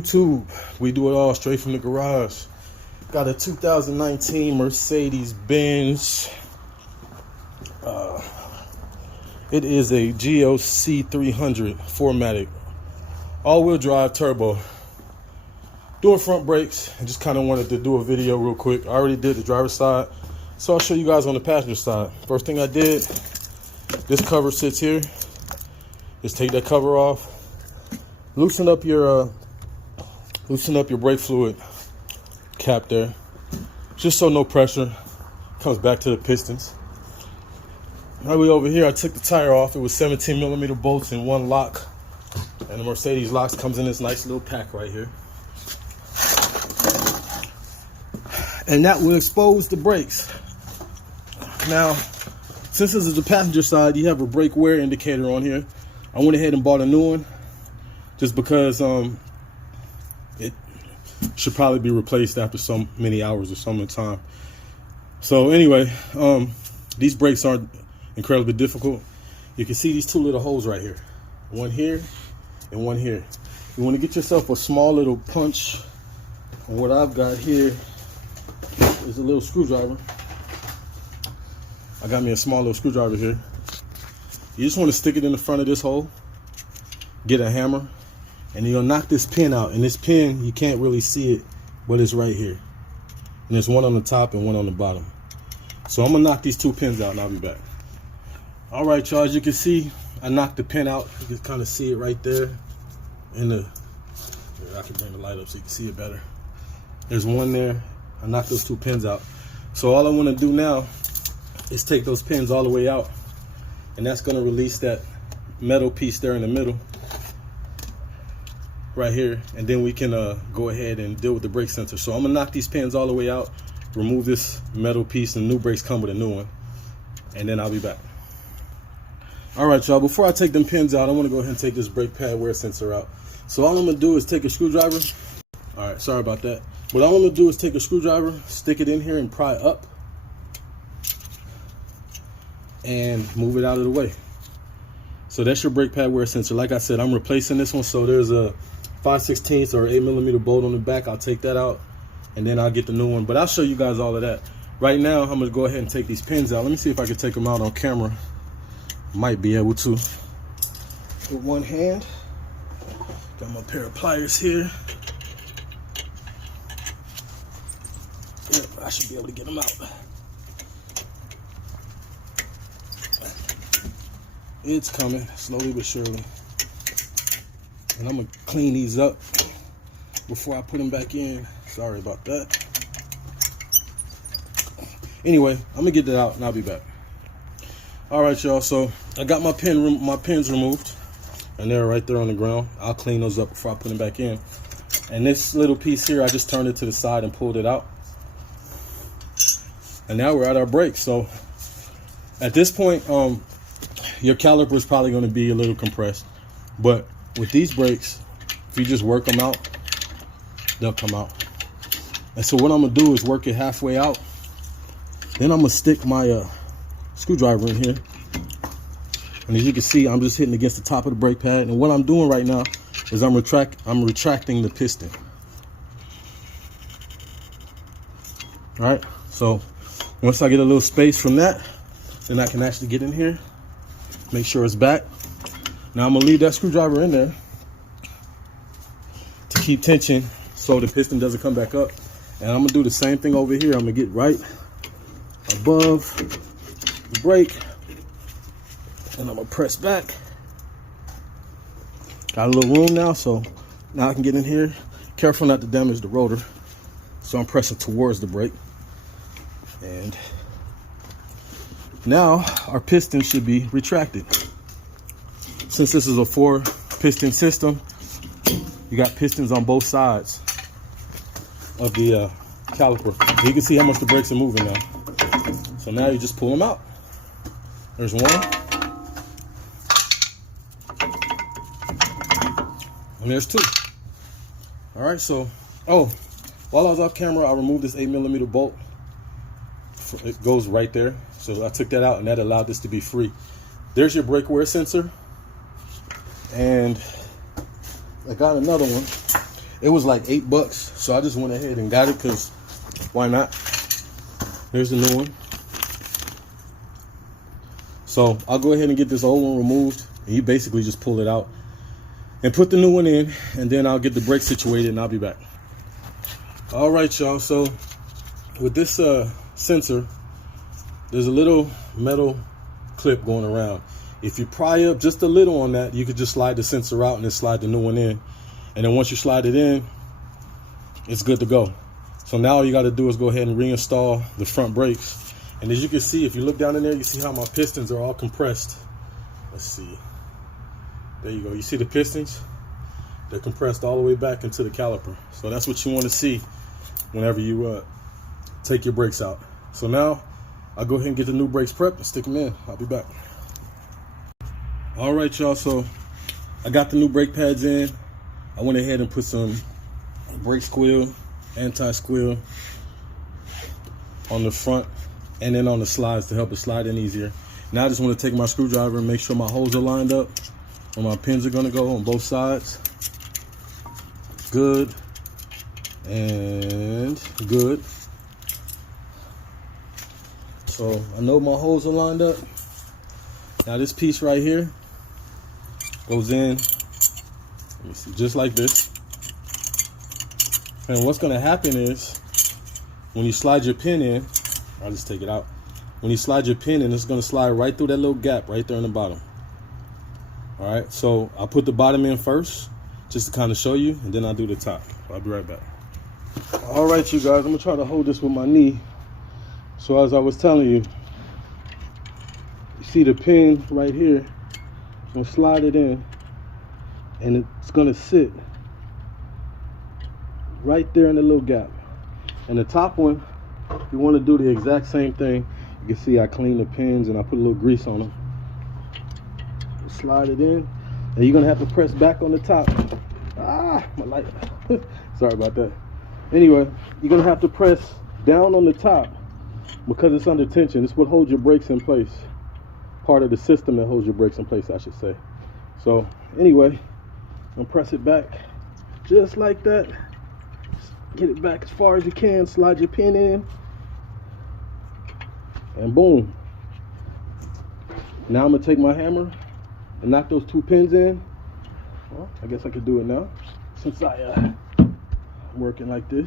YouTube? We do it all straight from the garage. Got a 2019 Mercedes Benz. It is a GLC300 4matic, all-wheel drive turbo. Doing front brakes, and just kind of wanted to do a video real quick. I already did the driver's side, so I'll show you guys on the passenger side. First thing I did, this cover sits here. Just take that cover off. Loosen up your brake fluid cap there, just so no pressure comes back to the pistons. Now we over here, I took the tire off. It was 17mm bolts in one lock, and the Mercedes locks comes in this nice little pack right here. And that will expose the brakes. Now, since this is the passenger side, you have a brake wear indicator on here. I went ahead and bought a new one, just because it should probably be replaced after so many hours or so much time. So anyway, these brakes aren't incredibly difficult. You can see these two little holes right here, one here and one here. You want to get yourself a small little punch. And what I've got here is a little screwdriver. I got me a small little screwdriver here. You just want to stick it in the front of this hole, get a hammer, and you'll knock this pin out. And this pin, you can't really see it, but it's right here. And there's one on the top and one on the bottom. So I'm gonna knock these two pins out and I'll be back. All right, y'all, as you can see, I knocked the pin out. You can kind of see it right there. I can bring the light up so you can see it better. There's one there. I knocked those two pins out. So all I want to do now is take those pins all the way out, and that's going to release that metal piece there in the middle right here, and then we can go ahead and deal with the brake sensor. So I'm going to knock these pins all the way out, remove this metal piece, and new brakes come with a new one, and then I'll be back. All right, y'all, before I take them pins out, I want to go ahead and take this brake pad wear sensor out. So all I'm going to do is take a screwdriver. All right, sorry about that. What I'm going to do is take a screwdriver, stick it in here and pry up, and move it out of the way. So that's your brake pad wear sensor. Like I said, I'm replacing this one. So there's a 5/16 or 8mm bolt on the back. I'll take that out, and then I'll get the new one. But I'll show you guys all of that. Right now, I'm going to go ahead and take these pins out. Let me see if I can take them out on camera. Might be able to with one hand. Got my pair of pliers here. Yep, I should be able to get them out. It's coming slowly but surely. And I'm gonna clean these up before I put them back in. Sorry about that. Anyway, I'm gonna get that out and I'll be back. All right, y'all, so I got my pins removed, and they're right there on the ground. I'll clean those up before I put them back in. And this little piece here, I just turned it to the side and pulled it out. And now we're at our brakes. So at this point, your caliper is probably going to be a little compressed. But with these brakes, if you just work them out, they'll come out. And so what I'm going to do is work it halfway out. Then I'm going to stick my screwdriver in here, and as you can see, I'm just hitting against the top of the brake pad. And what I'm doing right now is I'm retracting the piston. All right, so once I get a little space from that, then I can actually get in here, make sure it's back. Now I'm gonna leave that screwdriver in there to keep tension so the piston doesn't come back up. And I'm gonna do the same thing over here. I'm gonna get right above the brake, and I'm gonna press back. Got a little room now, so now I can get in here. Careful not to damage the rotor. So I'm pressing towards the brake, and now our piston should be retracted. Since this is a 4-piston system, you got pistons on both sides of the caliper. You can see how much the brakes are moving now. So now you just pull them out. There's one. And there's two. All right, so, while I was off camera, I removed this 8mm bolt. It goes right there. So I took that out, and that allowed this to be free. There's your brake wear sensor. And I got another one. It was like $8, so I just went ahead and got it because why not? Here's the new one. So I'll go ahead and get this old one removed, and you basically just pull it out and put the new one in, and then I'll get the brake situated and I'll be back. All right, y'all, so with this sensor, there's a little metal clip going around. If you pry up just a little on that, you could just slide the sensor out and then slide the new one in. And then once you slide it in, it's good to go. So now all you got to do is go ahead and reinstall the front brakes. And as you can see, if you look down in there, you see how my pistons are all compressed. Let's see. There you go. You see the pistons? They're compressed all the way back into the caliper. So that's what you want to see whenever you take your brakes out. So now I'll go ahead and get the new brakes prepped and stick them in. I'll be back. All right, y'all. So I got the new brake pads in. I went ahead and put some brake squeal, anti-squeal on the front and then on the slides to help it slide in easier. Now I just want to take my screwdriver and make sure my holes are lined up where my pins are going to go on both sides. Good and good. So I know my holes are lined up. Now this piece right here goes in, let me see, just like this. And what's going to happen is when you slide your pin in, I'll just take it out. When you slide your pin in, it's going to slide right through that little gap right there in the bottom. All right, so I'll put the bottom in first just to kind of show you, and then I'll do the top. I'll be right back. All right, you guys, I'm going to try to hold this with my knee. So as I was telling you, you see the pin right here. I'm going to slide it in, and it's going to sit right there in the little gap. And the top one, you want to do the exact same thing. You can see I clean the pins and I put a little grease on them. Slide it in, and you're going to have to press back on the top. Ah, my light. Sorry about that. Anyway, you're going to have to press down on the top because it's under tension. It's what holds your brakes in place. Part of the system that holds your brakes in place, I should say. So anyway, I'm going to press it back just like that. Get it back as far as you can, slide your pin in, and boom. Now I'm going to take my hammer and knock those two pins in. Well, I guess I could do it now since I'm working like this.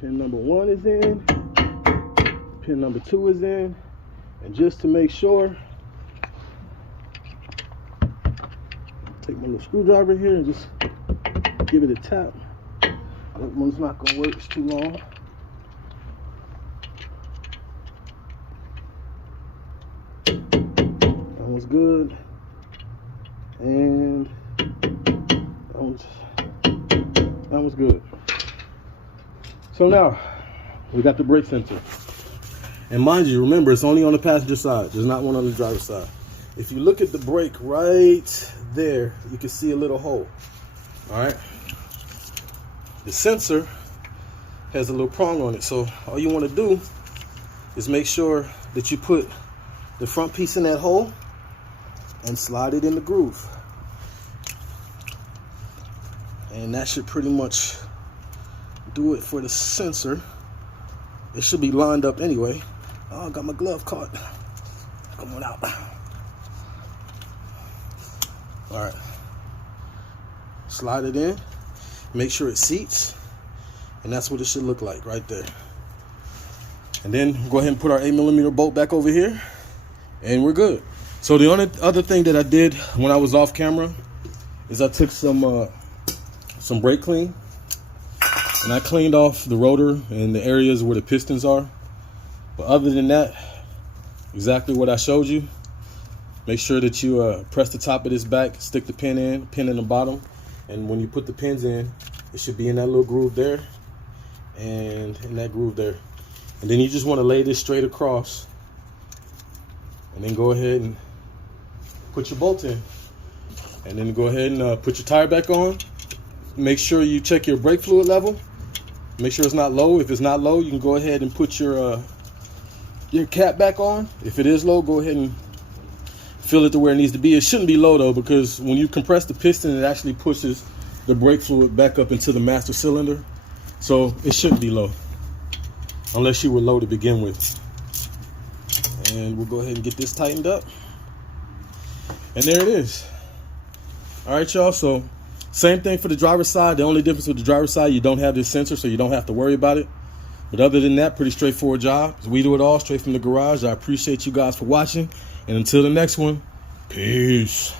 Pin number 1 is in, pin number 2 is in, and just to make sure, take my little screwdriver here and just give it a tap. That one's not going to work, it's too long. That one's good. And that one's good. So now, we got the brake sensor. And mind you, remember, it's only on the passenger side. There's not one on the driver's side. If you look at the brake right there, you can see a little hole. All right. The sensor has a little prong on it. So all you want to do is make sure that you put the front piece in that hole and slide it in the groove. And that should pretty much do it for the sensor. It should be lined up anyway. Oh, I got my glove caught. Come on out. All right. Slide it in. Make sure it seats. And that's what it should look like right there. And then go ahead and put our 8mm bolt back over here. And we're good. So the only other thing that I did when I was off camera is I took some brake clean. And I cleaned off the rotor and the areas where the pistons are. But other than that, exactly what I showed you. Make sure that you press the top of this back, stick the pin in the bottom. And when you put the pins in, it should be in that little groove there and in that groove there. And then you just want to lay this straight across. And then go ahead and put your bolt in. And then go ahead and put your tire back on. Make sure you check your brake fluid level. Make sure it's not low. If it's not low, you can go ahead and put your cap back on. If it is low, go ahead and Fill it to where it needs to be. It shouldn't be low though, because when you compress the piston, it actually pushes the brake fluid back up into the master cylinder. So it shouldn't be low, unless you were low to begin with. And we'll go ahead and get this tightened up. And there it is. All right, y'all. So same thing for the driver's side. The only difference with the driver's side, you don't have this sensor, so you don't have to worry about it. But other than that, pretty straightforward job. We do it all straight from the garage. I appreciate you guys for watching. And until the next one, peace.